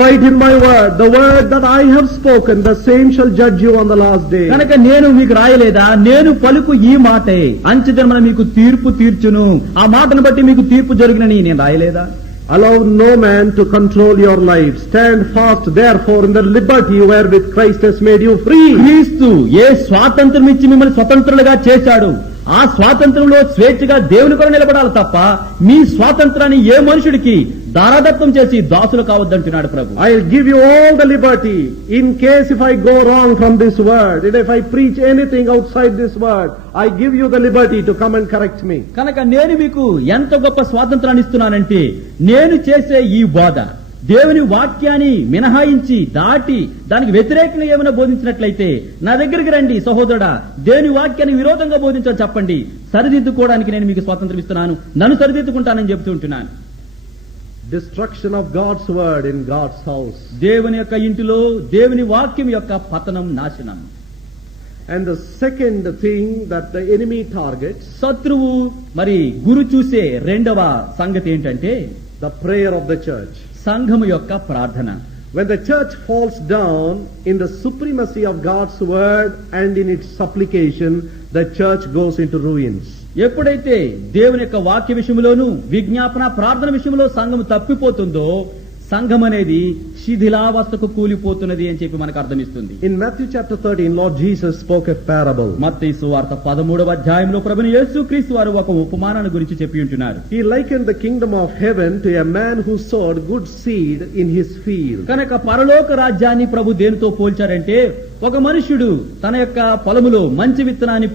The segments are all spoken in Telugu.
write in my word, the word that I have spoken, the same shall judge you on the last day. కనుక నేను మీకు రాయలేదా, నేను పలుకు ఈ మాటే అంచెదినమున మీకు తీర్పు తీర్చును, ఆ మాటను బట్టి మీకు తీర్పు జరుగునని నేను రాయలేదా? Allow no man to control your life. Stand fast therefore in the liberty wherewith Christ has made you free. క్రీస్తు ఏ స్వాతంత్రం ఇచ్చి మిమ్మల్ని స్వతంత్రులుగా చేశాడు, ఆ స్వాతంత్రంలో స్వేచ్ఛగా దేవుని కొరకు నిలబడాలి తప్ప మీ స్వాతంత్రాన్ని ఏ మనుషుడికి దారాదత్తం చేసి దాసులు కావద్దంటున్నాడు ప్రభు. I'll give you all the liberty in case if I go wrong from this word, and if I preach anything outside this word, I give you the liberty to come and correct me. కనుక నేను మీకు ఎంత గొప్ప స్వాతంత్రాన్ని ఇస్తున్నానంటే, నేను చేసే ఈ బోధ దేవుని వాక్యాన్ని మినహాయించి దాటి దానికి వ్యతిరేకంగా ఏమైనా బోధించినట్లయితే నా దగ్గరికి రండి సహోదరుడా, దేవుని వాక్యాన్ని విరోధంగా బోధించని చెప్పండి, సరిదిద్దుకోవడానికి నేను మీకు స్వాతంత్రం ఇస్తున్నాను, నన్ను సరిదిద్దుకుంటానని చెబుతూ ఉంటున్నాను. Destruction of God's word in God's house. దేవుని యొక్క ఇంటిలో దేవుని వాక్యం యొక్క పతనం, నాశనం. And the second thing that the enemy targets, శత్రువు మరి గురు చూసే రెండవ సంగతి ఏంటంటే the prayer of the church. సంఘము యొక్క ప్రార్థన. When the church falls down in the supremacy of God's word and in its supplication, the church goes into ruins. ఎప్పుడైతే దేవుని యొక్క వాక్య విషయంలోను విజ్ఞాపన ప్రార్థన విషయంలో సంఘం తప్పిపోతుందో సంఘం అనేది శిథిలావస్థకు కూలిపోతున్నది అని చెప్పి మనకు అర్థమిస్తుంది. In Matthew chapter 13, Lord Jesus spoke a parable. మత్తయి సువార్త 13వ అధ్యాయంలో ప్రభువైన యేసుక్రీస్తు వారు ఒక ఉపమానాన్ని గురించి చెప్పి ఉంటున్నారు. He likened the kingdom of heaven to a man who sowed good seed in his field. కనుక పరలోక రాజ్యాన్ని ప్రభు దేనితో పోల్చారంటే, ఒక మనుష్యుడు తన యొక్క పొలములో మంచి విత్తనాన్ని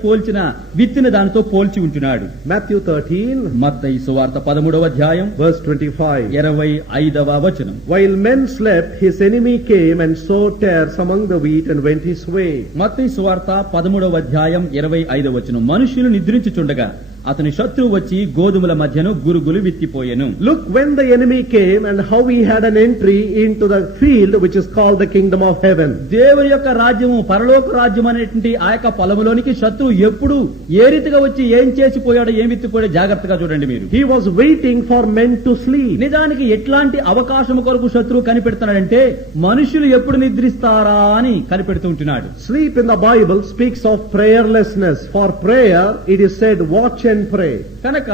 విత్తిన దానితో పోల్చి ఉంటున్నాడు. Matthew 13, మత్తయి సువార్త 13వ అధ్యాయం verse 25. 25వ వచనం. While men slept, his enemy came and sowed tares among the wheat and went his way. మత్తయి సువార్త 13వ అధ్యాయం 25వ వచనం. మనుషులు నిద్రించుచుండగా అతని శత్రువు వచ్చి గోధుమల మధ్యను గురుగులు విత్తిపోయెను. Look, when the enemy came and how he had an entry into the field which is called the kingdom of heaven. దేవుని యొక్క రాజ్యము, పరలోక రాజ్యం అనేటువంటి ఆ యొక్క పొలములోనికి శత్రువు ఎప్పుడు ఏ రీతిగా వచ్చి ఏం చేసిపోయాడో, ఏం విత్తిపోయాడో జాగ్రత్తగా చూడండి మీరు. He was waiting for men to sleep. నిజానికి ఎట్లాంటి అవకాశం కొరకు శత్రువు కనిపెడుతున్నాడంటే, మనుషులు ఎప్పుడు నిద్రిస్తారా అని కనిపెడుతూ ఉంటున్నాడు. Sleep in the Bible speaks of prayerlessness. For prayer it is said watch and pray. కనుక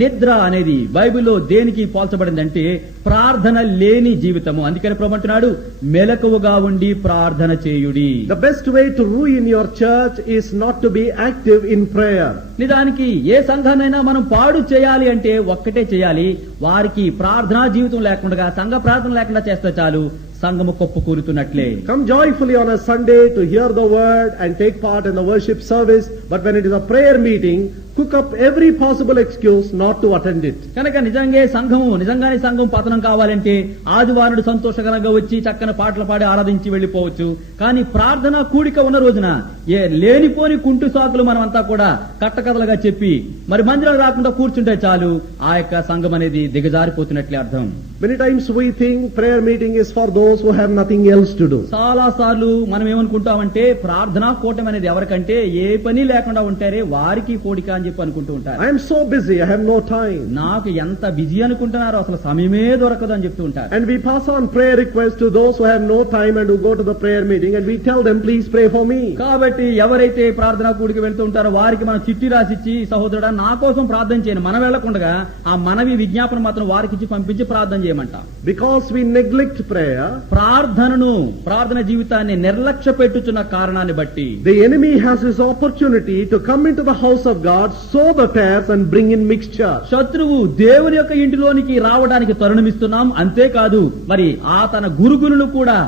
నిద్ర అనేది బైబిల్లో దేనికి పోల్చబడిందంటే ప్రార్థన లేని జీవితము. అందుకని ప్రభు అంటున్నాడు, మెలకువగా ఉండి ప్రార్థన చేయుడి. The best way to ruin your church is not to be active in prayer. నిజానికి ఏ సంఘాన్నైనా మనం పాడు చేయాలి అంటే ఒక్కటే చేయాలి, వారికి ప్రార్థనా జీవితం లేకుండా, సంఘ ప్రార్థన లేకుండా చేస్తే చాలు, సంఘము కొప్పు కూరుతున్నట్లే. Come joyfully on a Sunday to hear the word and take part in the worship service, but when it is a prayer meeting, cook up every possible excuse not to attend it. కనుక నిజంగానే సంఘం పతనం కావాలంటే ఆదివారుడు సంతోషకరంగా వచ్చి చక్కని పాటలు పాడి ఆరాధించి వెళ్లిపోవచ్చు. కానీ ప్రార్థన కూడిక ఉన్న రోజున ఏ లేనిపోని కుంటు సాకులు మనమంతా కూడా కట్టకథలుగా చెప్పి మరి మందిరం రాకుండా కూర్చుంటే చాలు, ఆ యొక్క సంఘం అనేది దిగజారిపోతున్నట్లే అర్థం. Many times we think prayer meeting is for those who have nothing else to do. చాలా సార్లు మనం ఏమనుకుంటామంటే ప్రార్థనా కూటమి అనేది ఎవరికంటే ఏ పని లేకుండా ఉంటారే వారికి కూడిక అని చెప్పి అనుకుంటూ ఉంటారు. I am so busy, I have no time. నాకు ఎంత బిజీ అనుకుంటున్నారో, అసలు సమయమే దొరకదు అని చెప్తూ ఉంటారు. And we pass on prayer requests to those who have no time and who go to the prayer meeting, and we tell them, please pray for me. కాబట్టి ఎవరైతే ప్రార్థనా కూడికి వెళ్తూ ఉంటారో వారికి మనం చిట్టి రాసిచ్చి, సహోదరుడా నా కోసం ప్రార్థన చేయను, మనం వెళ్లకుండా ఆ మనవి విజ్ఞాపన మాత్రం వారికి ఇచ్చి పంపించి ప్రార్థన చేయమంట. Because we neglect prayer, ప్రార్థన జీవితాన్ని నిర్లక్ష్య పెట్టుచున్న కారణాన్ని బట్టి the enemy has his opportunity to come into the house of God, sow the tares and bring in mixture. శత్రువు దేవుని యొక్క ఇంటిలోనికి రావడానికి తరుణమిస్తున్నాం. అంతేకాదు మరి ఆ తన గురుగులను కూడా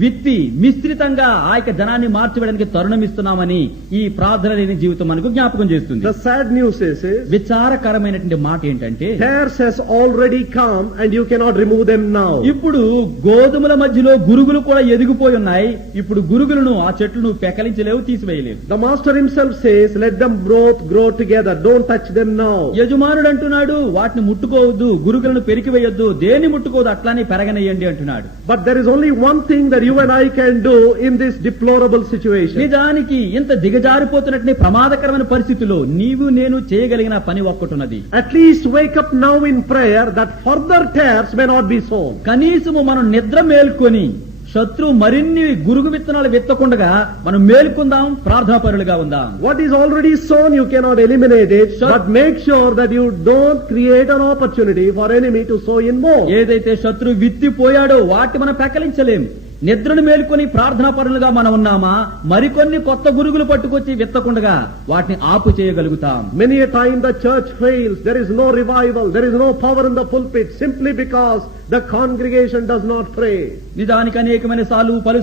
విత్తి మిశ్రితంగా ఆ యొక్క జనాన్ని మార్చివేయడానికి తరుణమిస్తున్నామని ఈ ప్రార్థన లేని జీవితం మనకు జ్ఞాపకం చేస్తుంది. The sad news is విచారకరమైనటువంటి మాట ఏంటంటే, tares has already come and you cannot remove them now. ఇప్పుడు గోధుమల మధ్యలో గురుగులు కూడా ఎదిగిపోయి ఉన్నాయి. ఇప్పుడు గురుగులను, ఆ చెట్లను పెకలించలేవు, తీసివేయలేవు. The master himself says, let them both grow together, don't touch them now. యజమానుడు అంటున్నాడు, వాటిని ముట్టుకోవద్దు, గురుగులను పెరికివేయొద్దు, దేని ముట్టుకోవద్దు, అట్లానే పెరగనేయండి అంటున్నాడు. But there is only one thing that prayer you and I can do in this deplorable situation? నిజానికి ఇంత దిగజారిపోతున్నట్టు ప్రమాదకరమైన పరిస్థితిలో నీవు నేను చేయగలిగిన పని ఒక్కటున్నది. At least wake up now in prayer that further tares may not be sown. కనీసము మనం నిద్ర మేల్కొని శత్రువు మరిన్ని గురుగు విత్తనాలు విత్తకుండగా మనం మేల్కొందాం, ప్రార్థనాపరులుగా ఉందాం. What is already sown you cannot eliminate it, but make sure that you don't create an opportunity for enemy to sow in more. ఏదైతే శత్రువు విత్తిపోయాడో వాటి మనం పెకలించలేం. నిద్రను మేల్కొని ప్రార్థనాపరులుగా మనం ఉన్నామా, మరికొన్ని కొత్త గురుగులు పట్టుకొచ్చి విత్తకుండగా వాటిని ఆపు చేయగలుగుతాం. Many a time the church fails, there is no revival, there is no power in the pulpit simply because the congregation does not pray. నిజానికి అనేకమైన సార్లు పలు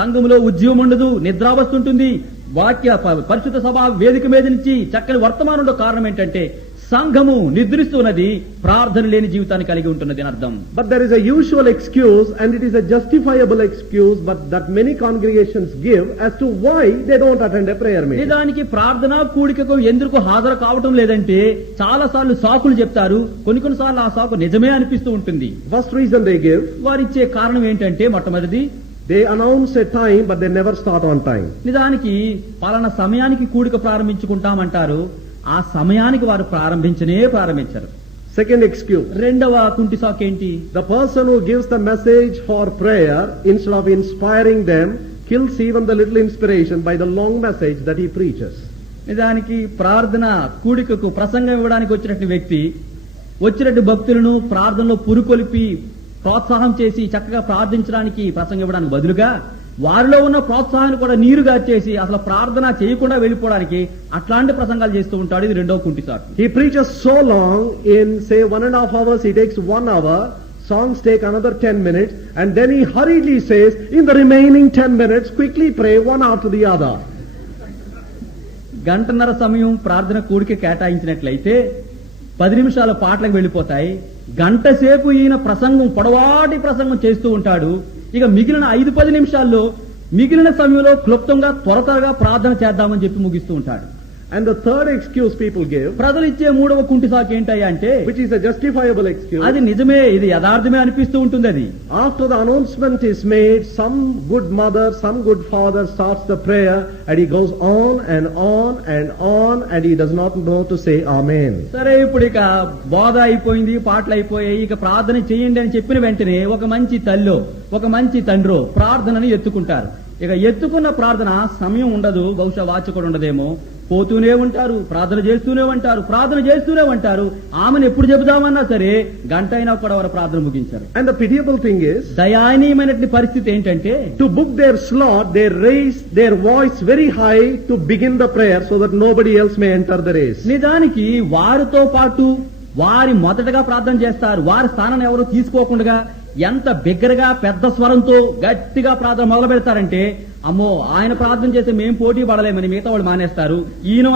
సంఘములో ఉద్యమం ఉండదు, నిద్రావస్థ ఉంటుంది. వాక్య పరిశుద్ధ సభ వేదిక మీద నుంచి చక్కని వర్తమానంలో కారణం ఏంటంటే సంఘము నిద్రిస్తున్నది, ప్రార్థన లేని జీవితాన్ని కలిగి ఉంటున్నది అని అర్థం. But there is a usual excuse, and it is a justifiable excuse, but that many congregations give as to why they don't attend a prayer meeting. నిజానికి ప్రార్థనా కూడికకు ఎందుకు హాజరు కావటం లేదంటే చాలా సార్లు సాకులు చెప్తారు. కొన్ని సార్లు ఆ సాకు నిజమే అనిపిస్తూ ఉంటుంది. First reason they give, వారిచ్చే కారణం ఏంటంటే మొట్టమొదటిది they announce a time but they never start on time. నిజానికి పలానా సమయానికి కూడిక ప్రారంభించుకుంటామంటారు, ఆ సమయానికి వారు ప్రారంభించరు. Second excuse, రెండవ కుంటి సాకు ఏంటి? the person who gives the message for prayer, instead of inspiring them, kills even the little inspiration by the long message that he preaches. నిజానికి ప్రార్థన కూడికకు ప్రసంగం ఇవ్వడానికి వచ్చినట్టు వ్యక్తి వచ్చినట్టు భక్తులను ప్రార్థనలో పురుకొలిపి ప్రోత్సాహం చేసి చక్కగా ప్రార్థించడానికి ప్రసంగం ఇవ్వడానికి బదులుగా వారిలో ఉన్న ప్రోత్సాహాన్ని కూడా నీరుగా చేసి అసలు ప్రార్థన చేయకుండా వెళ్ళిపోవడానికి అట్లాంటి ప్రసంగాలు చేస్తూ ఉంటాడు. ఇది రెండో కుంటి సాకు. He preaches so long, in say 1.5 hours he takes 1 hour, songs take another 10 minutes, and then he hurriedly says, in the remaining 10 minutes quickly pray one after the other. గంటన్నర సమయం ప్రార్థన కూడిక కేటాయించినట్లయితే 10 నిమిషాల పాటలకు వెళ్ళిపోతాయి. గంట సేపు ఈయన పొడవాటి ప్రసంగం చేస్తూ ఉంటాడు. ఇక మిగిలిన 5-10 నిమిషాల్లో మిగిలిన సమయంలో క్లుప్తంగా త్వరగా ప్రార్థన చేద్దామని చెప్పి ముగిస్తూ ఉంటాడు. And the third excuse people give, ప్రజలు ఇచ్చే మూడవ కుంటి సాకు ఏంటయ్యా అంటే, which is a justifiable excuse, అది నిజమే, ఇది యథార్థమే అనిపిస్తూ ఉంటుంది. అది after the announcement is made, some good mother, some good father starts the prayer and he goes on and on and on and he does not know to say amen. సరే, ఇప్పుడు ఇక బోధ అయిపోయింది, పాటలు అయిపోయాయి, ఇక ప్రార్థన చేయండి అని చెప్పిన వెంటనే ఒక మంచి తల్లో ఒక మంచి తండ్రో ప్రార్థనని ఎత్తుకుంటారు. ఇక ఎత్తుకున్న ప్రార్థన సమయం ఉండదు, బహుశా వాచకుడు ఉండదేమో, పోతూనే ఉంటారు, ప్రార్థన చేస్తూనే ఉంటారు. ఆమెను ఎప్పుడు చెబుదామన్నా సరే గంట అయినా కూడా వారు ప్రార్థన ముగించారు. And the pitiable thing is, దయానీయమైనటువంటి పరిస్థితి ఏంటంటే, to book their slot they raise their voice very high to begin the prayer so that nobody else may enter the race. నిజానికి వారితో పాటు వారి మొదటగా ప్రార్థన చేస్తారు. వారి స్థానాన్ని ఎవరు తీసుకోకుండా ఎంత బిగ్గరగా పెద్ద స్వరంతో గట్టిగా ప్రార్థన మొదలు పెడతారంటే, అమ్మో ఆయన ప్రార్థన చేస్తే మేము పోటీ పడలేమని మిగతా వాళ్ళు మానేస్తారు. ఈమె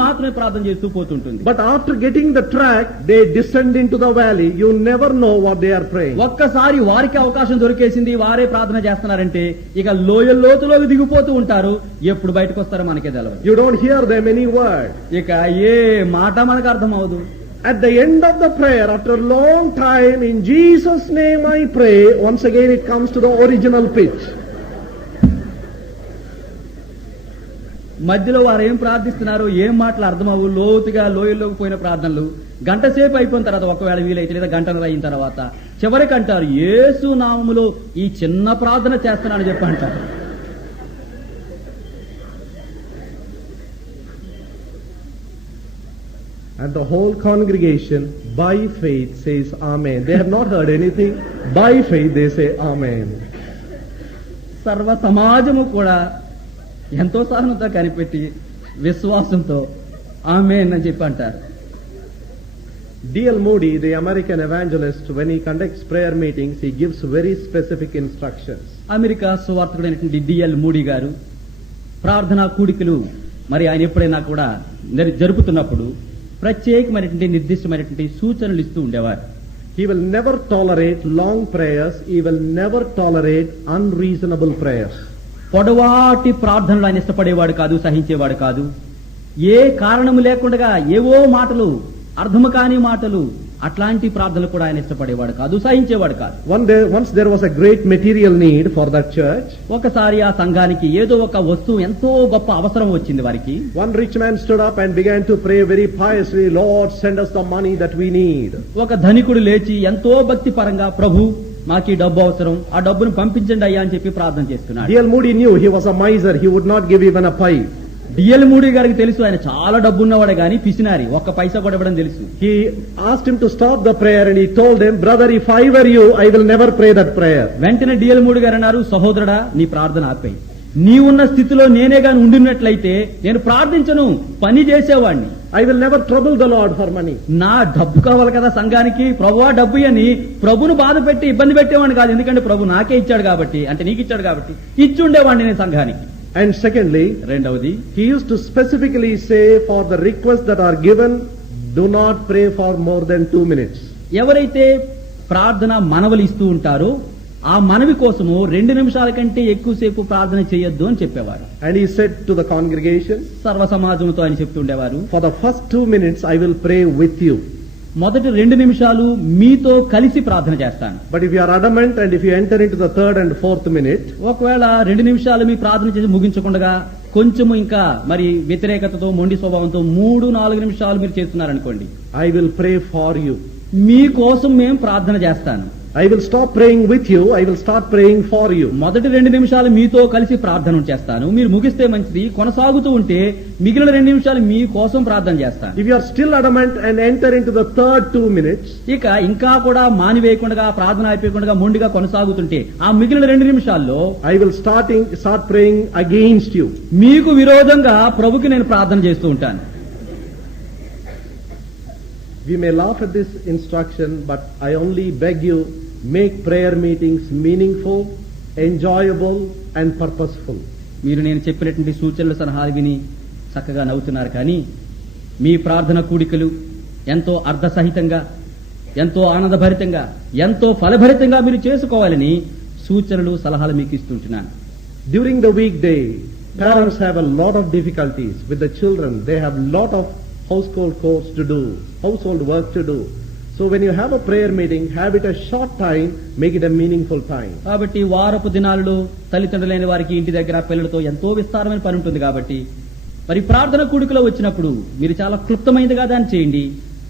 మాత్రమే ప్రార్థన చేస్తూ పోతుంటుంది. But after getting the track they descend into the valley. You never know what they are praying. ఒక్కసారి వారికి అవకాశం దొరికేసింది, వారే ప్రార్థన చేస్తున్నారంటే ఇక లోతులోకి దిగిపోతూ ఉంటారు. ఎప్పుడు బయటకు వస్తారో మనకే తెలియదు. You don't hear them any word. ఇక ఏ మాట మనకు అర్థం అవదు. At the end of the prayer, after a long time, in Jesus' name I pray, once again it comes to the original pitch. మధ్యలో వారు ఏం ప్రార్థిస్తున్నారో ఏం మాటలు అర్థమవు, లోయల్లోకి పోయిన ప్రార్థనలు గంట సేపు అయిపోయిన తర్వాత, ఒకవేళ వీలైతే లేదా గంటన్నర అయిన తర్వాత చివరికి అంటారు, యేసు నామములో ఈ చిన్న ప్రార్థన చేస్తున్నానని చెప్పి అంటారు. And the whole congregation by faith says amen. They have not heard anything. By faith they say amen. సర్వ సమాజము కూడా ఎంతో సహనంతో కనిపెట్టి విశ్వాసంతో ఆమేన్ అని చెప్పి అంటారు. D.L. Moody, the American evangelist, when he conducts prayer meetings, he gives very specific instructions. America సువార్తికుడైనటువంటి D.L. మూడీ గారు ప్రార్థనా కూడికలు మరి ఆయన ఎప్పుడైనా కూడా జరుపుతున్నప్పుడు ప్రత్యేకమైనటువంటి నిర్దిష్టమైనటువంటి సూచనలు ఇస్తూ ఉండేవారు. He will never tolerate long prayers. He will never tolerate unreasonable prayers. పొడవాటి ప్రార్థనలు ఆయన ఇష్టపడేవాడు కాదు, సహించేవాడు కాదు. ఏ కారణము లేకుండా ఏవో మాటలు, అర్థము కాని మాటలు, అట్లాంటి ప్రార్థనలు కూడా ఆయన ఇష్టపడేవాడు కాదు, సహించేవాడు కాదు. Once there was a great material need for that church. ఒకసారి ఆ సంఘానికి ఏదో ఒక వస్తువు ఎంతో గొప్ప అవసరం వచ్చింది వారికి. One rich man stood up and began to pray very piously, Lord, send us the money that we need. ఒక ధనికుడు లేచి ఎంతో భక్తి పరంగా, ప్రభు మాకు ఈ డబ్బు అవసరం, ఆ డబ్బును పంపించండి అయ్యా అని చెప్పి ప్రార్థన చేస్తున్నాడు. D.L. Moody knew he was a miser, he would not give even a pie. DL moody గారికి తెలుసు ఆయన చాలా డబ్బు ఉన్నవాడే గాని పిసినారి, ఒక్క పైసా కూడా ఇవ్వడం తెలుసు. He asked him to stop the prayer and he told him, brother, if I were you, I will never pray that prayer. వెంటనే డిఎల్ మూడీ గారు అన్నారు, సహోదరుడా నీ ప్రార్థన ఆపేయి, నీవున్న స్థితిలో నేనే గాని ఉండినట్లయితే నేను ప్రార్థించను, పని చేసేవాడిని. I will never trouble the Lord for money. నా డబ్బు కావాలి కదా సంఘానికి, ప్రభువా డబ్బు అని ప్రభును బాధ పెట్టి ఇబ్బంది పెట్టేవాడిని కాదు, ఎందుకంటే ప్రభు నాకే ఇచ్చాడు కాబట్టి, అంటే నీకు ఇచ్చాడు కాబట్టి ఇచ్చి ఉండేవాడిని నేను సంఘానికి. And secondly, రెండవది, he used to specifically say, for the requests that are given, do not pray for more than 2 minutes. ఎవరైతే ప్రార్థన మనవలు ఇస్తూ ఉంటారో ఆ మనవి కోసము 2 నిమిషాల కంటే ఎక్కువసేపు ప్రార్థన చేయొద్దు అని చెప్పేవారు. And he said to the congregation, సర్వ సమాజంతో ఆయన చెప్తుండేవారు, for the first 2 minutes I will pray with you. మొదటి 2 నిమిషాలు మీతో కలిసి ప్రార్థన చేస్తాను. But if you are adamant and if you enter into the 3rd and 4th minute, ఒకవేళ 2 నిమిషాలు మీ ప్రార్థన చేసి ముగించకుండా కొంచెము ఇంకా మరి వ్యతిరేకతతో మొండి స్వభావంతో 3-4 నిమిషాలు మీరు చేస్తున్నారనుకోండి, I will pray for you. మీకోసం మేము ప్రార్థన చేస్తాను. I will stop praying with you, I will start praying for you. మొదటి 2 నిమిషాలు మీతో కలిసి ప్రార్థన చేస్తాను, మీరు ముగిస్తే మంచిది, కొనసాగుతూ ఉంటే మిగిలిన 2 నిమిషాలు మీకోసం ప్రార్థన చేస్తాను. If you are still adamant and enter into the 3rd 2 minutes, ఇక ఇంకా కూడా మానివేయకుండా ప్రార్థన అయిపోయకుండా మొండిగా కొనసాగుతుంటే ఆ మిగిలిన 2 నిమిషాల్లో I will start praying against you. మీకు విరోధంగా ప్రభుకి నేను ప్రార్థన చేస్తూ ఉంటాను. We may laugh at this instruction, but I only beg you, make prayer meetings meaningful, enjoyable and purposeful. మీరు నేను చెప్పినటువంటి సూచనలు సలహాలు విని చక్కగా నవ్వుతున్నారు, కానీ మీ ప్రార్థన కూడికలు ఎంతో అర్థసహితంగా, ఎంతో ఆనందభరితంగా, ఎంతో ఫలభరితంగా మీరు చేసుకోవాలని సూచనలు సలహాలు మీకు ఇస్తుంటున్నాను. During the weekday, parents have a lot of difficulties with the children. They have lot of household chores to do, household work to do. So when you have a prayer meeting, have it a short time, make it a meaningful time. కాబట్టి వారపు దినాలలో తల్లిదండ్రులైన వారికి ఇంటి దగ్గర పిల్లలతో ఎంతో విస్తారమైన పని ఉంటుంది కాబట్టి మరి ప్రార్థన కూడికలో వచ్చినప్పుడు మీరు చాలా క్లుప్తమైనదిగా దాన్ని చేయండి,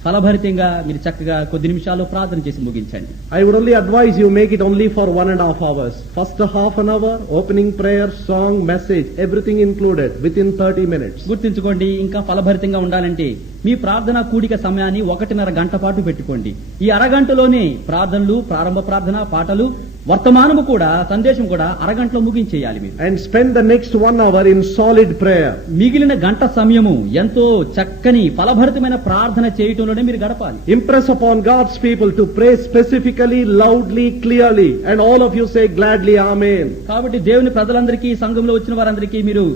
ఫలభరితంగా మీరు చక్కగా కొద్ది నిమిషాలు ప్రార్థన చేసి ముగించండి. I would only advise you make it only for 1.5 hours. First half an hour, opening prayer, song, message, everything included within 30 minutes. గుర్తుంచుకోండి, ఇంకా ఫలభరితంగా ఉండాలంటే మీ ప్రార్థన కూడిక సమయాన్ని 1.5 గంట పాటు పెట్టుకోండి. ఈ అరగంటలోనే ప్రార్థనలు, ప్రారంభ ప్రార్థన, పాటలు, వర్తమానము కూడా, సందేశం కూడా అరగంటలో ముగించేయాలి మీరు. And spend the next 1 hour in solid prayer. మిగిలిన గంట సమయము ఎంతో చక్కని ఫలభరితమైన ప్రార్థన చేయటంలోనే మీరు గడపాలి. Impress upon God's people to pray specifically, loudly, clearly, and all of you say gladly, Amen. కాబట్టి దేవుని ప్రజలందరికీ, సంఘంలో వచ్చిన వారందరికీ మీరు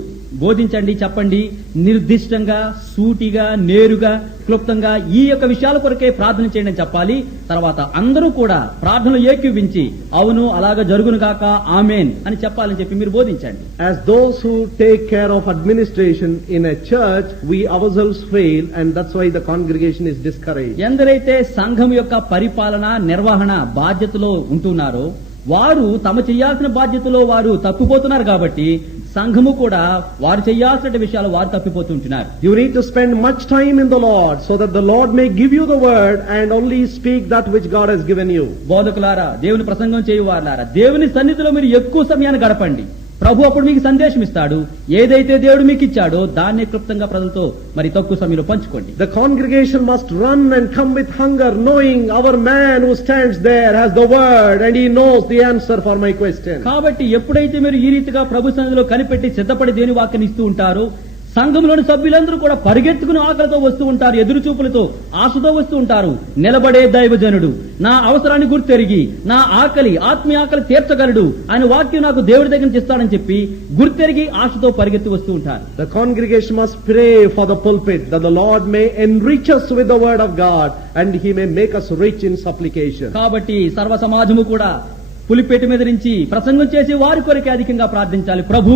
బోధించండి, చెప్పండి, నిర్దిష్టంగా, సూటిగా, నేరుగా, క్లుప్తంగా ఈ యొక్క విషయాల కొరకే ప్రార్థన చేయండి అని చెప్పాలి. తర్వాత అందరూ కూడా ప్రార్థనలు ఏకీవించి అవును అలాగా జరుగును గాక, ఆమేన్ అని చెప్పాలని చెప్పి మీరు బోధించండి. As those who take care of administration in a church, we ourselves fail, and that's why the congregation is discouraged. ఎందరైతే సంఘం యొక్క పరిపాలన, నిర్వహణ బాధ్యతలో ఉంటున్నారో వారు తమ చేయాల్సిన బాధ్యతలో వారు తప్పిపోతున్నారు కాబట్టి సంఘము కూడా వారు చేయాల్సిన విషయాలు వారు తప్పిపోతుంటున్నారు. You need to spend much time in the Lord so that the Lord may give you the word and only speak that which God has given you. బోధకులారా, దేవుని ప్రసంగం చేయువారులారా, దేవుని సన్నిధిలో మీరు ఎక్కువ సమయాన్ని గడపండి. ప్రభు అప్పుడు మీకు సందేశం ఇస్తాడు. ఏదైతే దేవుడు మీకు ఇచ్చాడో దాన్ని క్లుప్తంగా ప్రజలతో మరి తక్కువ సమయంలో పంచుకోండి. The congregation must run and come with hunger, knowing our man who stands there has the word and he knows the answer for my question. కాబట్టి ఎప్పుడైతే మీరు ఈ రీతిగా ప్రభు సన్నిధిలో కనిపెట్టి సిద్ధపడి దేవుని వాక్యాన్ని ఇస్తూ ఉంటారో సంఘంలోని సభ్యులందరూ కూడా పరిగెత్తుకుని ఆకలితో వస్తూ ఉంటారు, ఎదురు చూపులతో ఆశతో వస్తూ ఉంటారు. నిలబడే దైవజనుడు నా అవసరాన్ని గుర్తెరిగి నా ఆకలి, ఆత్మీయ ఆకలి తీర్చగలడు, ఆయన వాక్యం నాకు దేవుడి దగ్గర నుంచి ఇస్తాడని చెప్పి గుర్తెరిగి ఆశతో పరిగెత్తి వస్తూ ఉంటారు. The congregation must pray for the pulpit that the Lord may enrich us with the word of God and he may make us rich in supplication. కాబట్టి సర్వ సమాజము కూడా పులిపేట మీద నుంచి ప్రసంగం చేసి వారి కొరకే అధికంగా ప్రార్థించాలి. ప్రభు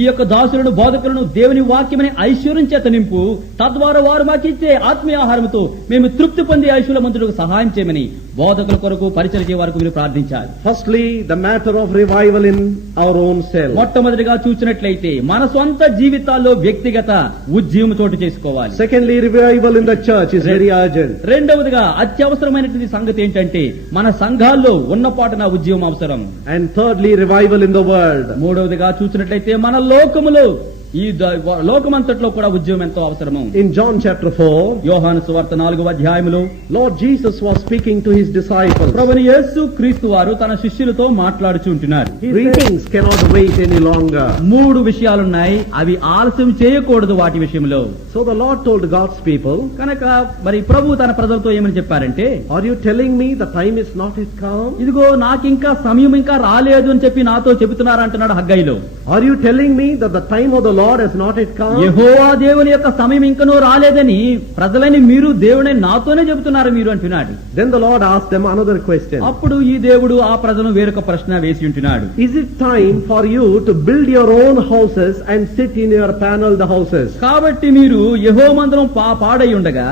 ఈ యొక్క దాసులను బోధకులను దేవుని వాక్యమని ఐశ్వర్యం చేత నింపు, తద్వారా వారు మాకిచ్చే ఆత్మీయ ఆహారంతో మేము తృప్తి పొంది ఐశ్వర్యమంతులకు సహాయం చేయమని బోధకుల కొరకు పరిచయం చేయ వరకు మీరు ప్రార్థించాలి. Firstly, the matter of revival in our own self. మొట్టమొదటిగా చూసినట్లయితే మన సొంత జీవితాల్లో వ్యక్తిగత ఉద్యమం చోటు చేసుకోవాలి. Secondly, revival in the church is very urgent. రెండవదిగా అత్యవసరమైనటువంటి సంగతి ఏంటంటే మన సంఘాల్లో ఉన్నపాటున ఉద్యమం అవసరం. And thirdly, revival in the world. మూడవదిగా చూసినట్లయితే మన లోకములో ఈ లోకమంతట్లో కూడా ఉద్యమం ఎంతో అవసరము. In John chapter 4, యోహాను సువార్త 4వ అధ్యాయములో Lord Jesus was speaking to his disciples. ప్రభువైన యేసు క్రీస్తు వారు తన శిష్యులతో మాట్లాడుచుంటున్నారు. Greetings cannot wait any longer. 3 విషయాలున్నాయి, అవి ఆలస్యం చేయకూడదు వాటి విషయంలో. So the Lord told God's people, కనుక మరి ప్రభు తన ప్రజలతో ఏమని చెప్పారంటే, are you telling me the time is not yet come? ఇదిగో నాకింకా సమయం ఇంకా రాలేదు అని చెప్పి నాతో చెబుతున్నారు అంటున్నాడు హగ్గయిలో. Are you telling me that the time of the Lord has not yet come? యెహోవా దేవుని యొక్క సమయం ఇంకనూ రాలేదని ప్రజలని మీరు దేవుని నాతోనే చెబుతున్నారు మీరు అంటున్నాడు. Then the Lord asked them another question. అప్పుడు ఈ దేవుడు ఆ ప్రజలను వేరొక ప్రశ్న వేసి ఉంటున్నాడు. Is it time for you to build your own houses and sit in your paneled houses? కాబట్టి మీరు యెహోవా మందిరం పాడై ఉండగా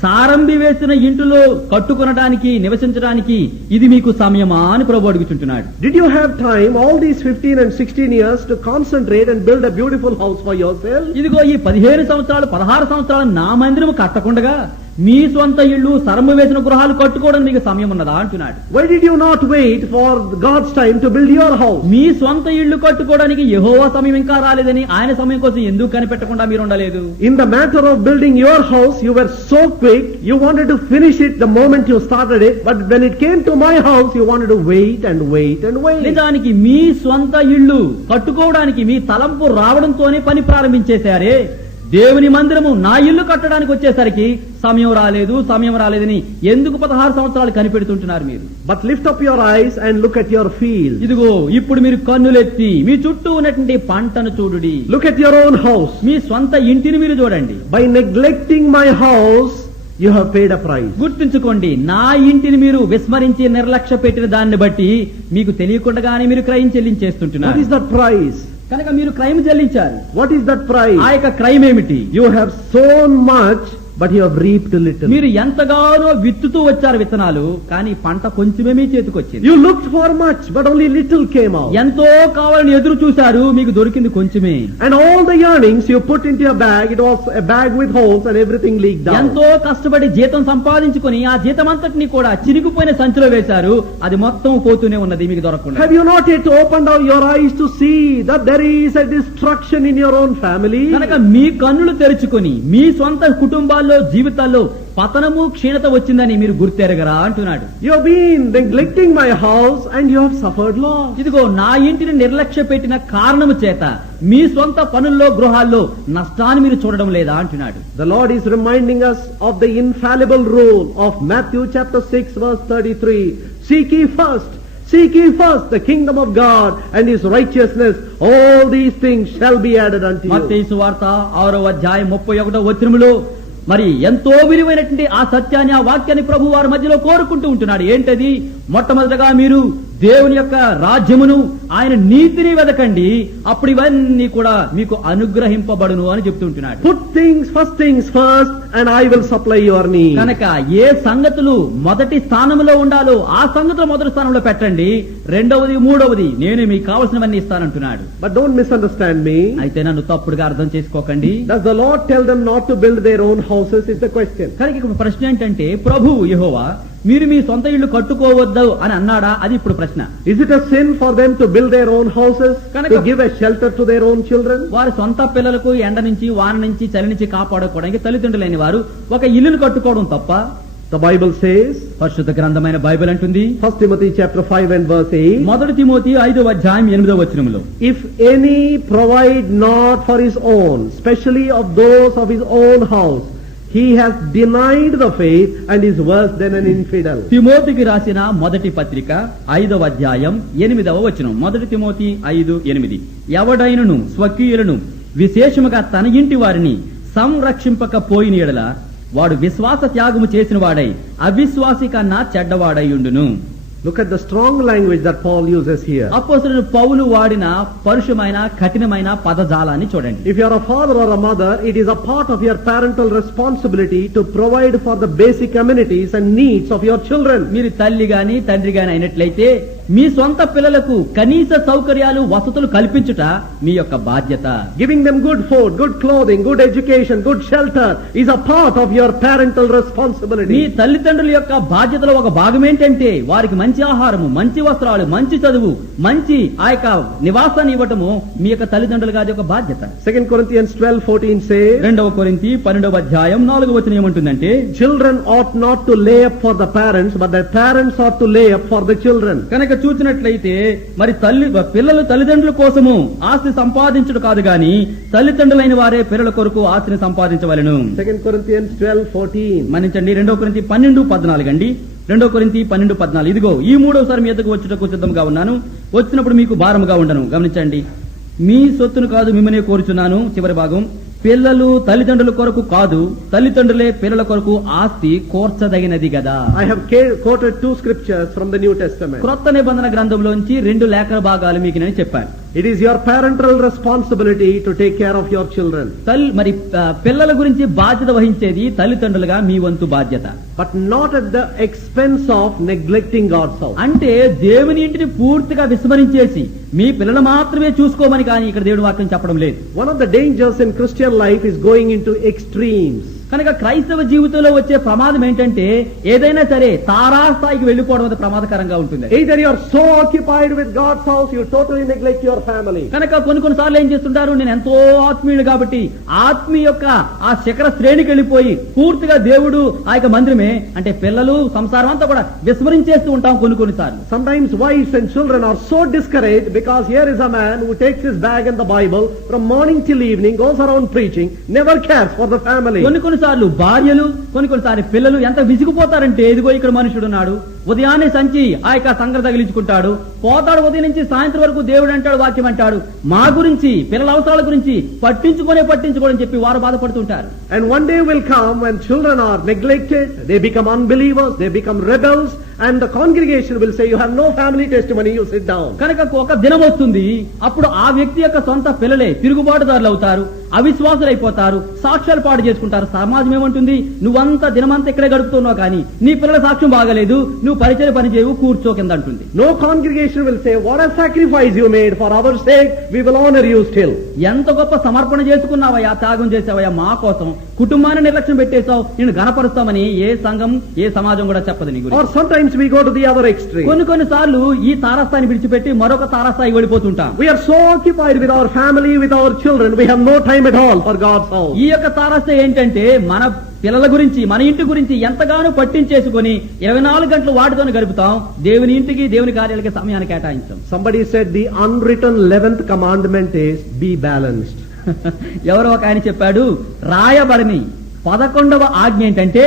సారంభి వేసిన ఇంటిలో కట్టుకొనడానికి నివసించడానికి ఇది మీకు సమయమా అని ప్రభు అడుగుతుంటున్నాడు. Did you have time all these 15 and 16 years to concentrate and build a beautiful house for yourself? ఇదిగో ఈ 15 సంవత్సరాలు 16 సంవత్సరాలు నా మందిరం కట్టకుండగా మీ సొంత ఇళ్ళు సరము వేసిన గృహాలు కట్టుకోవడం మీకు సమయం ఉన్నదా అంటున్నాడు. Why did you not wait for God's time to build your house? మీ సొంత ఇళ్ళు కట్టుకోవడానికి యెహోవా సమయం ఇంకా రాలేదని ఆయన సమయం కోసం ఎందుకు కనిపెట్టకుండా మీరు ఉండలేదు? In the matter of building your house, you were so quick, you wanted to finish it the moment you started it, but when it came to my house, you wanted to wait and wait and wait. నిజానికి మీ సొంత ఇళ్ళు కట్టుకోవడానికి మీ తలంపు రావడంతోనే పని ప్రారంభించేశారే, దేవుని మందిరము నా ఇల్లు కట్టడానికి వచ్చేసరికి సమయం రాలేదని ఎందుకు 16 సంవత్సరాలు కనిపెడుతుంటున్నారు మీరు? But lift up your eyes and look at your field. ఇదిగో ఇప్పుడు మీరు కన్నులెత్తి మీ చుట్టూ ఉన్నటువంటి పంటను చూడుడి. Look at your own house. మీ సొంత ఇంటిని మీరు చూడండి. By neglecting my house, you have paid a price. గుర్తుంచుకోండి, నా ఇంటిని మీరు విస్మరించి నిర్లక్ష్య పెట్టిన దాన్ని బట్టి మీకు తెలియకుండానే మీరు క్రయం చెల్లించేస్తుంటున్నారు. What is that price? కనుక మీరు క్రయం చెల్లించారు. What is that price? ఆ యొక్క క్రయం ఏమిటి? You have sown much, but you have reaped little. మీరు ఎంతగానో విత్తుతూ వచ్చారు విత్తనాలు, కానీ పంట కొంచెమే మీ చేతికి వచ్చింది. You looked for much, but only little came out. ఎంతో కావాలని ఎదురు చూశారు, మీకు దొరికింది కొంచెమే. And all the earnings you put into your bag, it was a bag with holes and everything leaked out. ఎంతో కష్టపడి జీతం సంపాదించుకొని ఆ జీతం అంతటిని కూడా చిరిగిపోయిన సంచిలో వేశారు, అది మొత్తం పోతూనే ఉన్నది మీకు దొరకకుండా. Have you not yet opened out your eyes to see that there is a destruction in your own family? కనుక మీ కన్నులు తెరుచుకొని మీ సొంత కుటుంబాల్లో జీవితాల్లో పతనము క్షీణత వచ్చిందని మీరు గుర్తెరగరా అంటున్నాడు. You have been neglecting my house and you have suffered loss. ఇదిగో నా ఇంటిని నిర్లక్ష్య పెట్టిన కారణము చేత మీ సొంత పనుల్లో గృహాల్లో నష్టాన్ని మీరు చూడడం లేదా అంటున్నాడు. The Lord is reminding us of the infallible rule of Matthew chapter 6 verse 33. Seek ye first the kingdom of God and his righteousness. All these things shall be added unto you. మత్తయి సువార్త 6వ అధ్యాయం 31వ వచనములో మరి ఎంతో విలువైనటువంటి ఆ సత్యాన్ని, ఆ వాక్యాన్ని ప్రభు వారి మధ్యలో కోరుకుంటూ ఉంటున్నాడు. ఏంటది? మొట్టమొదటిగా మీరు దేవుని యొక్క రాజ్యమును ఆయన నీతిని వెదకండి, అప్పుడు ఇవన్నీ కూడా మీకు అనుగ్రహింపబడును అని చెప్తూ ఉంటున్నాడు. First things first and I will supply your need. కనుక ఏ సంగతులు మొదటి స్థానంలో ఉండాలో ఆ సంగతులు మొదటి స్థానంలో పెట్టండి, రెండవది మూడవది నేను మీకు కావాల్సినవన్నీ ఇస్తానంటున్నాడు. But don't misunderstand me. అయితే నన్ను తప్పుడుగా అర్థం చేసుకోకండి. Does the Lord tell them not to build their own houses is the question. కనుక ఇక్కడ ప్రశ్న ఏంటంటే, ప్రభువు యెహోవా మీరు మీ సొంత ఇల్లు కట్టుకోవద్దు అని అన్నాడా? అది ఇప్పుడు ప్రశ్న. Is it a sin for them to build their own houses, Kanaka- to give a shelter to their own children? వారి సొంత పిల్లలకు ఎండ నుంచి వాన నుంచి చలి నుంచి కాపాడుకోవడానికి తల్లిదండ్రులైన వారు ఒక ఇల్లును కట్టుకోవడం తప్ప? The Bible says, పరిశుద్ధ గ్రంథమైన బైబిల్ అంటుంది, 1 Timothy chapter 5 and verse 8, మొదటి తిమోతి 5వ అధ్యాయం 8వ వచనములో, if any provide not for his own, especially of those of his own house, he has denied the faith and is worse than an infidel. తిమోతికి రాసిన మొదటి పత్రిక 5వ అధ్యాయం 8వ వచనం. మొదటి తిమోతి 5:8, ఎవడైనను స్వకీయులను విశేషముగా తన ఇంటి వారిని సంరక్షింపకపోయిన యెడల వాడు విశ్వాస త్యాగము చేసిన వాడై అవిశ్వాసి కన్నా చెడ్డవాడై ఉండును. Look at the strong language that Paul uses here. అపోస్తలుడు పౌలు వాడిన పరుషమైన కఠినమైన పదజాలాన్ని చూడండి. If you are a father or a mother, it is a part of your parental responsibility to provide for the basic amenities and needs of your children. మీరు తల్లి గాని తండ్రి గాని అయినట్లయితే మీ సొంత పిల్లలకు కనీస సౌకర్యాలు వసతులు కల్పించుట మీ యొక్క బాధ్యత. Giving them good food, good clothing, good education, good shelter is a part of your parental me responsibility. తల్లిదండ్రుల యొక్క బాధ్యతలో ఒక భాగం ఏంటంటే వారికి మంచి ఆహారము, మంచి వస్త్రాలు, మంచి చదువు, మంచి ఆ యొక్క నివాసాన్ని ఇవ్వటము మీ యొక్క తల్లిదండ్రులుగా అది ఒక బాధ్యత. 2 Corinthians 12:14 says, 2 కొరింథీ 12వ అధ్యాయం 4వ వచనం ఏమంటుందంటే, children ought not to lay up for the parents, but the parents ought to lay up for the children. కనుక చూసినట్లయితే మరి పిల్లలు తల్లిదండ్రుల కోసము ఆస్తి సంపాదించుడు కాదు గాని తల్లిదండ్రులైన వారే పిల్లల కొరకు ఆస్తిని సంపాదించవలెను. 2 Corinthians 12:14. మన్నించండి, 2 కొరింథీ 12:14 అండి. 2 కొరింథీ 12:14. ఇదిగో ఈ మూడోసారి మీ ఎద్దకు వచ్చుటకు సిద్ధంగా ఉన్నాను, వచ్చినప్పుడు మీకు భారముగా ఉండను. గమనించండి, మీ సొత్తును కాదు మిమ్మల్ని కోరుచున్నాను. చివరి భాగం, పిల్లలు తల్లిదండ్రుల కొరకు కాదు, తల్లిదండ్రులే పిల్లల కొరకు ఆస్తి కోర్చదగినది గదా. I have quoted 2 scriptures from the New Testament. క్రొత్త నిబంధన గ్రంథంలోంచి 2 లేఖన భాగాలు మీకు నేను చెప్పాను. It is your parental responsibility to take care of your children. మరి పిల్లల గురించి బాధ్యత వహించేది తల్లిదండ్రులుగా మీ వంతు బాధ్యత. But not at the expense of neglecting God's house. అంటే దేవుని ఇంటిని పూర్తిగా విస్మరించేసి మీ పిల్లలు మాత్రమే చూసుకోమని కానీ ఇక్కడ దేవుడి వాక్యం చెప్పడం లేదు. One of the dangers in Christian life is going into extremes. కనుక క్రైస్తవ జీవితంలో వచ్చే ప్రమాదం ఏంటంటే ఏదైనా సరే తారాస్థాయికి వెళ్లిపోవడం అది ప్రమాదకరంగా ఉంటుంది. Either you are so occupied with God's house, you totally neglect your family. కనుక కొన్నిసార్లు ఏం చేస్తుంటారు, నేను ఎంతో ఆత్మీయుడు కాబట్టి ఆత్మీయ యొక్క ఆ శిఖర శ్రేణికి వెళ్ళిపోయి పూర్తిగా దేవుడు ఆ యొక్క మందిరమే అంటే పిల్లలు సంసారం అంతా కూడా విస్మరించేస్తూ ఉంటాం కొన్నిసార్లు. Sometimes wives and children are so discouraged because here is a man who takes his bag and the Bible from morning till evening, goes around preaching, never cares for the family. కొన్నిసార్లు భార్యలు కొన్నిసార్లు పిల్లలు ఎంత విసిగిపోతారంటే ఇదిగో ఇక్కడ మనుషుడు ఉన్నాడు, ఉదయాన్నే సంచి ఆ యొక్క సంగర తగిలించుకుంటాడు, పోతాడు, ఉదయం నుంచి సాయంత్రం వరకు దేవుడు అంటాడు, వాక్యం అంటాడు, మా గురించి పిల్లల అవసరాల గురించి పట్టించుకోని చెప్పి వారు బాధపడుతుంటారు. And one day will come when children are neglected, they become unbelievers, they become rebels, and the congregation will say, you have no family testimony, you sit down. కనుక ఒక దినం వస్తుంది, అప్పుడు ఆ వ్యక్తి యొక్క సొంత పిల్లలే తిరుగుబాటుదారులు అవుతారు, అవిశ్వాసులైపోతారు, సాక్ష్యాలు పాడు చేసుకుంటారు. సమాజం ఏమంటుంది, నువ్వంతా దినమంతా ఇక్కడే గడుపుతున్నావు కానీ నీ పిల్లల సాక్ష్యం బాగలేదు, నువ్వు పరిచయ పని చేయవు, కూర్చో కింద అంటుంది. No congregation will say, what a sacrifice you made for our sake, we will honor you still. ఎంత గొప్ప సమర్పణ చేసుకున్నావయ్యా, త్యాగం చేసావయ్యా మా కోసం, కుటుంబాన్ని నిర్లక్ష్యం పెట్టేశావు, నేను గణపరుస్తామని ఏ సంఘం ఏ సమాజం కూడా చెప్పదు నీ గురించి. Or sometimes we go to the other extreme. కొన్నిసార్లు ఈ తారాస్థాయిని విడిచిపెట్టి మరొక తారాస్థాయి వెళ్ళిపోతుంటాం. We are so occupied with our family, with our children, we have no time at all for God's house. ఈ యొక్క తారాస్థాయి ఏంటంటే మన పిల్లల గురించి మన ఇంటి గురించి ఎంతగానో పట్టించేసుకుని 24 గంటలు వాటితోనే గడుపుతాం, దేవుని ఇంటికి దేవుని కార్యాలకి సమయాన్ని కేటాయించాం. Somebody said the unwritten 11th commandment is be balanced. ఎవరో ఒక ఆయన చెప్పాడు, రాయబడని 11వ ఆజ్ఞ ఏంటంటే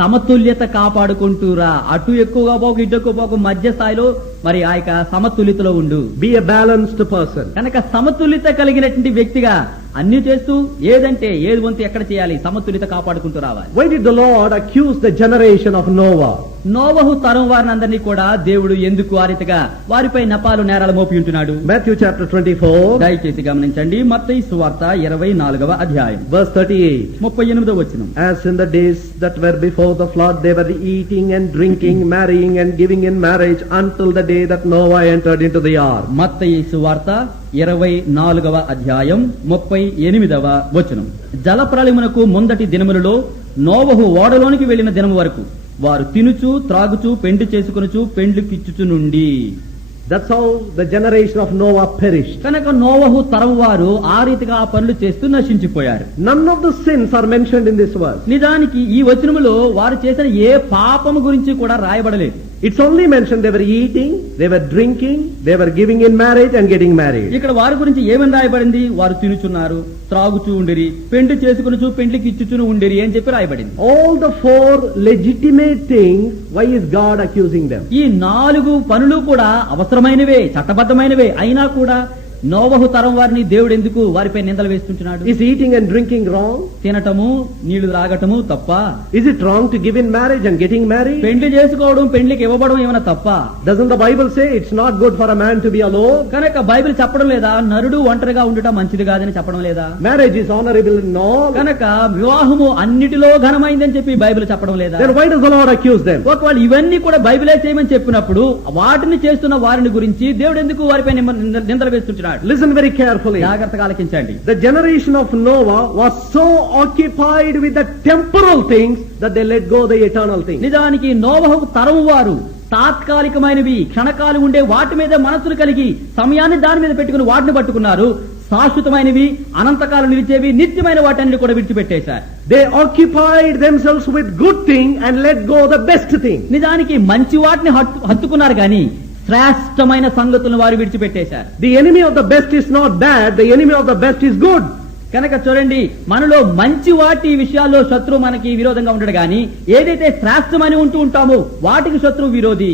సమతుల్యత కాపాడుకుంటూరా, అటు ఎక్కువగా పోకు ఇటు ఎక్కువ పోకు, మధ్య స్థాయిలో మరి ఆ యొక్క సమతుల్యతలో ఉండు. Be a balanced person. కనుక సమతుల్యత కలిగినటువంటి వ్యక్తిగా అన్ని చేస్తూ ఏదంటే ఏది వంతు ఎక్కడ చేయాలి సమతుల్యత కాపాడుకుంటూ రావాలి. Why did the Lord accuse the generation of Noah? నోవహు తరం వారిని అందరినీ కూడా దేవుడు ఎందుకు ఆ రీతిగా వారిపై నపాలు నేరాలు మోపి ఉంటున్నాడు? Matthew chapter 24, దయచేసి గమనించండి, మత్తయి సువార్త 24వ అధ్యాయం verse 38. 38వ వచనం. As in the days that were before the flood, they were eating and drinking, marrying and giving in marriage until the day that Noah entered into the ark. మత్తయి సువార్త 24వ అధ్యాయం 38వ వచనం. జలప్రళయమునకు ముందటి దినములలో నోవహు ఓడలోనికి వెళ్లిన దినము వరకు వారు తినుచు త్రాగుచు పెండ్లి చేసుకొనుచు పెండ్లి కిచ్చుచు నుండి. That's how the generation of Noah perished. కనుక నోవహు తరం వారు ఆ రీతిగా ఆ పనులు చేస్తూ నశించిపోయారు. None of the sins are mentioned in this verse. నిజానికి ఈ వచనములో వారు చేసిన ఏ పాపము గురించి కూడా రాయబడలేదు. It's only mentioned they were eating, they were drinking, they were giving in marriage and getting married. ఇక్కడ వారి గురించి ఏమని రాయబడింది? వారు తినుచున్నారు, త్రాగుచూ ఉండిరి, పెండ్లి చేసుకొనుచు పెండ్లికి ఇచ్చుచును ఉండిరి అని చెప్పి రాయబడింది. All the 4 legitimate things, why is God accusing them? ఈ 4 పనులు కూడా అవసరమైనవే, చట్టబద్ధమైనవే, అయినా కూడా నోవహు తరం వారిని దేవుడు ఎందుకు వారిపై నిందలు వేస్తుంటున్నాడు? Is eating and drinking wrong? తినటము నీళ్లు త్రాగటము తప్ప? Is it wrong to give in marriage and getting married? పెండ్లి చేసుకోవడం పెండ్లికి ఇవ్వబడం ఏమైనా తప్ప? Doesn't the Bible say it's not good for a man to be alone? కనుక బైబిల్ చెప్పడం లేదా నరుడు ఒంటరిగా ఉండటం మంచిది కాదని చెప్పడం లేదా? Marriage is honorable in all. కనుక వివాహము అన్నిటిలో ఘనమైందని చెప్పి బైబిల్ చెప్పడం లేదా? Then why does the Lord accuse them? ఒకవేళ ఇవన్నీ కూడా బైబిలే చేయమని చెప్పినప్పుడు వాటిని చేస్తున్న వారిని గురించి దేవుడు ఎందుకు వారిపై నిందలు వేస్తుంటున్నాడు? Listen very carefully. జాగ్రత్తగా ఆలకించండి. The generation of Noah was so occupied with the temporal things that they let go the eternal things. నిజానికి నోవహు తరం వారు తాత్కాలికమైనవి క్షణకాలం ఉండే వాటి మీద మనసును కలిగి సమయాన్ని దాని మీద పెట్టుకుని వాటిని పట్టుకున్నారు. శాశ్వతమైనవి అనంతకాలం నిలిచేవి నిత్యమైన వాటిని కూడా విడిచిపెట్టేశారు. They occupied themselves with good thing and let go the best thing. నిజానికి మంచి వాటిని హత్తుకున్నారు కానీ శ్రేష్టమైన సంగతులను వారు విడిచిపెట్టేశారు. The enemy of the best is not bad, the enemy of the best is good. కనుక చూడండి, మనలో మంచి వాటి విషయాల్లో శత్రువు మనకి విరోధంగా ఉండడు గాని ఏదైతే శ్రేష్టమని ఉంటూ ఉంటామో వాటికి శత్రువు విరోధి.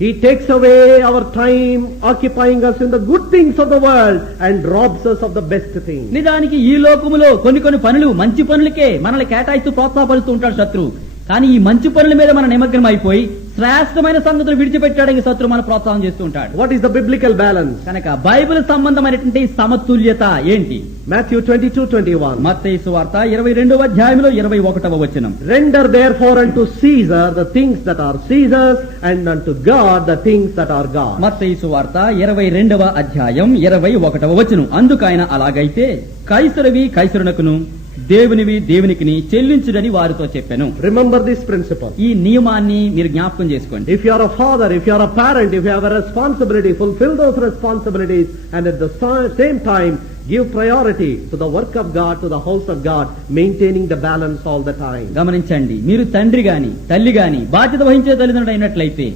He takes away our time occupying us in the good things of the world and robs us of the best things. నిజానికి ఈ లోకములో కొన్ని పనులు మంచి పనులకే మనల్ని కేటాయిస్తూ ప్రోత్సాహపరుస్తూ ఉంటాడు శత్రువు. కానీ ఈ మంచి పనుల మీద మన నిమగ్నం అయిపోయి శ్రేష్టమైన సంగతులు విడిచిపెట్టడానికి శత్రువు మన ప్రోత్సాహం చేస్తూ ఉంటాడు. What is the biblical balance? కనుక బైబిల్ సంబంధమైనటువంటి సమతుల్యత ఏంటి? Matthew 22:21. మత్తయి సువార్త 22వ అధ్యాయంలో 21వ వచనం. Render therefore unto Caesar the things that are Caesar's and unto God the things that are God. మత్తయి సువార్త 22వ అధ్యాయం 21వ వచనం. అందుకైన అలాగైతే కైసరువి కైసరునకును దేవునివి దేవునికిని చెల్లించుడని వారితో చెప్పాను. Remember this principle. ఈ నియమాన్ని మీరు జ్ఞాపకం చేసుకోండి. If you are a father, if you are a parent, if you have a responsibility, fulfill those responsibilities and at the same time give priority to the work of God, to the house of God, maintaining the balance all the time. గమనించండి, మీరు తండ్రి గాని తల్లి గాని బాధ్యత వహించే తల్లిదండ్రులు అయినట్లయితే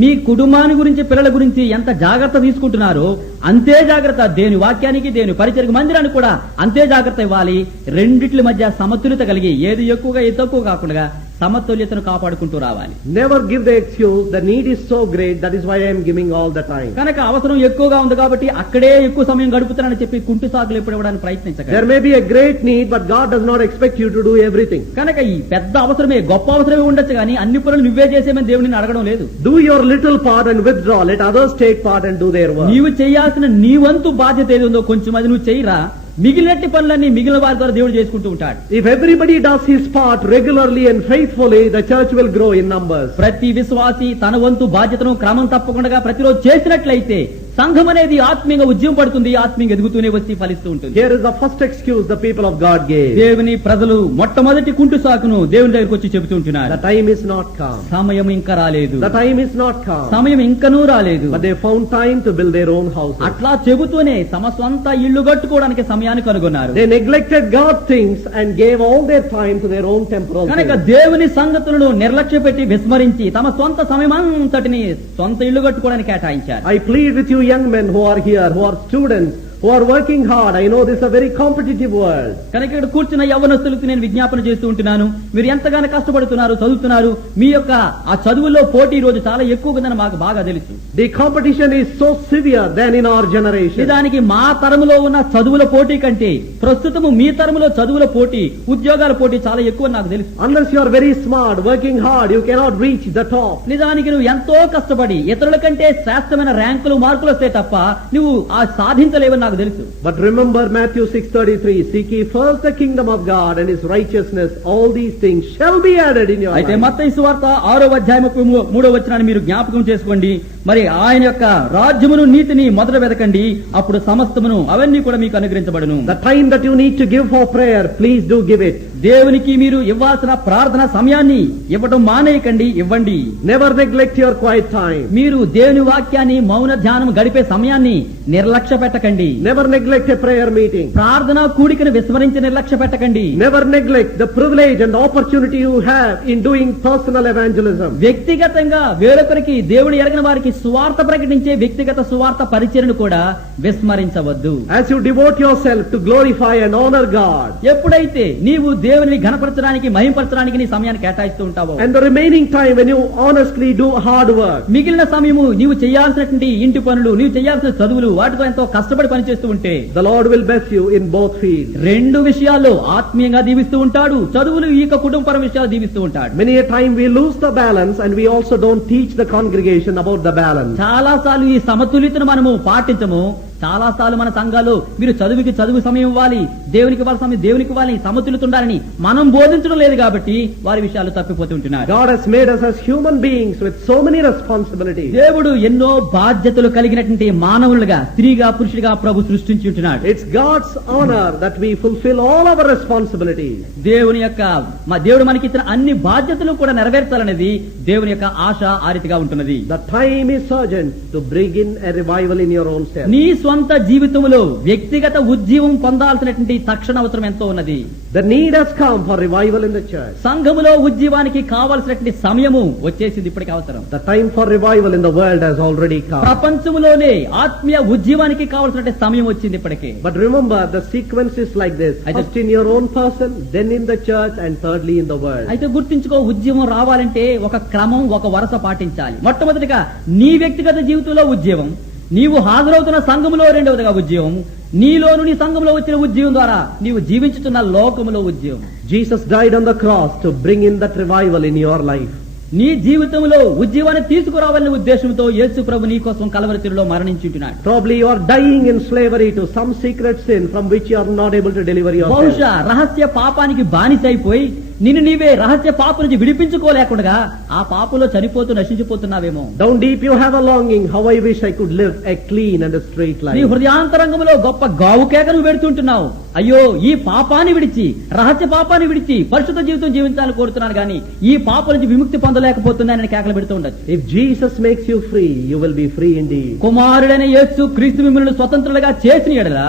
మీ కుటుంబాన్ని గురించి పిల్లల గురించి ఎంత జాగ్రత్త తీసుకుంటున్నారో అంతే జాగ్రత్త దేవుని వాక్యానికి దేవుని పరిచర్య మందిరానికి కూడా అంతే జాగ్రత్త ఇవ్వాలి. రెండిట్ల మధ్య సమతుల్యత కలిగి ఏది ఎక్కువగా ఏది తక్కువ కాకుండా సమతుల్యతను కాపాడుకుంటూ రావాలి. Never give the excuse the need is so great, that is why I am giving all the time. కనుక అవసరం ఎక్కువగా ఉంది కాబట్టి అక్కడే ఎక్కువ సమయం గడుపుతానని చెప్పి కుంటి సాకులు ఎప్పుడు ఇవ్వడానికి ప్రయత్నించకండి. There may be a great need, but God does not expect you to do everything. కనుక ఈ పెద్ద అవసరమే గొప్ప అవసరమే ఉండొచ్చు కానీ అన్ని పనులు నువ్వే చేసేమని దేవుడిని అడగడం లేదు. Do your little part and withdraw. Let others take part and do their work. నీవు చేయాల్సిన నీ వంతు బాధ్యత ఏది ఉందో కొంచెం అది నువ్వు చేయరా, మిగిలినట్టి పనులన్నీ మిగిలిన వారి ద్వారా దేవుడు చేసుకుంటూ ఉంటాడు. If everybody does his part regularly and faithfully, the church will grow in numbers. ప్రతి విశ్వాసి తన వంతు బాధ్యతను క్రమం తప్పకుండా ప్రతిరోజు చేసినట్లయితే సంఘం అనేది ఆత్మీయంగా ఉద్యమం పడుతుంది, ఆత్మీయంగా ఎదుగుతూనే వచ్చి ఫలిస్తూ ఉంటుంది. Here is the first excuse the people of God gave. దేవుని ప్రజలు మొట్టమొదటి కుంటు సాకును దేవుని దగ్గరికి వచ్చి చెబుతుంటున్నారు. The time is not come. సమయం ఇంకా రాలేదు. The time is not come. సమయం ఇంకనూ రాలేదు. But they found time to build their own houses. అట్లా చెబుతూనే తమ సొంత ఇల్లు కట్టుకోవడానికి సమయాన్ని కనుగొన్నారు. They neglected God's things and gave all their time to their own temporal కనుక things. దేవుని సంగతులను నిర్లక్ష్య పెట్టి విస్మరించి తమ సొంత సమయమంతటిని సొంత ఇల్లు కట్టుకోవడానికి కేటాయించారు. I plead with you young men who are here, who are students, who are working hard. I know this is a very competitive world. కనుక ఇక్కడ కూర్చున్న యవ్వనస్తులకు నేను విజ్ఞాపన చేస్తూ ఉంటున్నాను, మీరు ఎంతగానో కష్టపడుతున్నారు, చదువుతున్నారు. మీ యొక్క ఆ చదువుల్లో పోటీ రోజు చాలా ఎక్కువగా మాకు బాగా తెలుసు. The competition is so severe than in our generation. నిజానికి మా తరములో ఉన్న చదువుల పోటీ కంటే ప్రస్తుతము మీ తరములో చదువుల పోటీ, ఉద్యోగాల పోటీ చాలా ఎక్కువ నాకు తెలుసు. Unless you are very smart, working hard, you cannot reach the top. నిజానికి నువ్వు ఎంతో కష్టపడి ఇతరుల కంటే శ్రేష్టమైన ర్యాంకులు మార్కులు వస్తే తప్ప నువ్వు ఆ సాధించలేవని నాకు తెలుసు. But remember Matthew 6:33, seek ye first the kingdom of God and his righteousness, all these things shall be added in your అయితే life. మత్తయి సువార్త 6వ అధ్యాయం 3వ వచనాన్ని మీరు జ్ఞాపకం చేసుకోండి. మరి ఆయన యొక్క రాజ్యమును నీతిని మొదట వెదకండి, అప్పుడు సమస్తమును అవన్నీ కూడా మీకు అనుగ్రహించబడును. The time that you need to give for prayer, please do give it. దేవునికి మీరు ఇవ్వాల్సిన ప్రార్థన సమయాన్ని ఇవ్వడం మానేయకండి, ఇవ్వండి. Never neglect your quiet time. మీరు దేవుని వాక్యాన్ని మౌన ధ్యానం గడిపే సమయాన్ని నిర్లక్ష్య పెట్టకండి. Never neglect a prayer meeting. ప్రార్థనా కూడికను విస్మరించి నిర్లక్ష్య పెట్టకండి. Never neglect the privilege and the opportunity you have in doing personal evangelism. వ్యక్తిగతంగా వేరొకరికి దేవుని ఎరగిన వారికి సువార్త ప్రకటించే వ్యక్తిగత సువార్త పరిచయను కూడా విస్మరించవద్దు. As you devote yourself to glorify and honor God, ఎప్పుడైతే నీవు దేవుని ఘనపరచడానికి మహింపరచడానికి నీ సమయాన్ని కేటాయిస్తూ ఉంటావో, and the remaining time when you honestly do hard work, మిగిలిన సమయము నీవు చేయాల్సినటువంటి ఇంటి పనులు, నీవు చేయాల్సిన చదువులు, వాటితో ఎంతో కష్టపడి పనిచేస్తూ ఉంటే the Lord will bless you in both fields. రెండు విషయాల్లో ఆత్మీయంగా దీవిస్తూ ఉంటాడు, చదువులు ఈ యొక్క కుటుంబ విషయాలు దీవిస్తూ ఉంటాడు. Many a time we lose the balance and we also don't teach the congregation about the balance. చాలా సార్లు ఈ సమతుల్యతను మనము పాటించము. చాలా సార్లు మన సంఘాలు మీరు చదువుకి చదువు సమయం ఇవ్వాలి, దేవునికి వాళ్ళ సమయం దేవునికి ఇవ్వాలి, సమతుల్యత ఉండాలని మనం బోధించడం లేదు కాబట్టి వారి విషయాలు తప్పిపోతూ ఉంటున్నారు. God has made us as human beings with so many responsibilities. దేవుడు ఎన్నో బాధ్యతలు కలిగినటువంటి మానవులుగా, స్త్రీగా పురుషుడిగా ప్రభు సృష్టించి ఉంటున్నాడు. It's God's honor that we fulfill all our responsibilities. దేవుడు మనకి ఇచ్చిన అన్ని బాధ్యతలు కూడా నెరవేర్చాలనేది దేవుని యొక్క ఆశ ఆ రీతిగా ఉంటున్నది. The time is urgent to bring in a revival in your own self. నీ స్వంత జీవితంలో వ్యక్తిగత ఉజ్జీవం పొందాల్సినటువంటి తక్షణ అవసరం ఎంతో ఉన్నది. The need has come for revival in the church. సంఘములో ఉజ్జీవానికి కావాల్సినటువంటి సమయము వచ్చేసింది, ఇప్పటికి అవసరం. The time for revival in the world has already come. ప్రపంచంలోనే ఆత్మీయ ఉజ్జీవానికి కావాల్సినటువంటి సమయం వచ్చింది ఇప్పటికే. But remember, the sequence is like this: first in your own person, then in the church, and thirdly in the world. అయితే గుర్తుంచుకో, ఉజ్జీవం రావాలంటే ఒక క్రమం, ఒక వరుస పాటించాలి. మొట్టమొదటిగా నీ వ్యక్తిగత జీవితంలో ఉజ్జీవం, నీవు హాజరవుతున్న సంఘములో రెండవదిగా ఉద్యోగం, నీలోను నీ సంఘంలో వచ్చిన ఉద్యోగం ద్వారా నీవు జీవించుతున్న లోకములో ఉద్యోగం. Jesus died on the cross to bring in that revival in your life. నీ జీవితంలో ఉజ్జీవాన్ని తీసుకురావాలనే ఉద్దేశంతో యేసు ప్రభు నీ కోసం కలవరి తీరులో మరణించుంటున్నాడు. Probably you are dying in slavery to some secret sin from which you are not able to deliver yourself. బహుశా రహస్య పాపానికి బానిసైపోయి నిన్ను నీవే రహస్య పాప నుంచి విడిపించుకోలేకుండా ఆ పాపంలో చనిపోతూ నశించిపోతున్నావేమో. Down deep you have a longing, how I wish I could live a clean and a straight life. నీ హృదయాంతరంగంలో గొప్ప గావు కేకను పెడుతుంటున్నావు. అయ్యో, ఈ పాపాన్ని విడిచి, రహస్య పాపాన్ని విడిచి పరిశుద్ధ జీవితం జీవించాలని కోరుతున్నాను గాని ఈ పాప నుంచి విముక్తి పొందలేకపోతున్నానని కేకలు పెడుతూ ఉండొచ్చు. If Jesus makes you free, you will be free indeed. కుమారుడైన యేసు క్రీస్తు మిమ్మల్ని స్వతంత్రులుగా చేసిన యెడల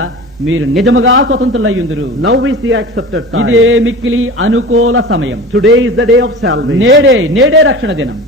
మీరు నిజముగా స్వతంత్రులయ్యుందురు. Now is the accepted time. ఇదే మిక్కిలి అనుకూల సమయం. Today is the day of salvation. నేడే రక్షణ దినం.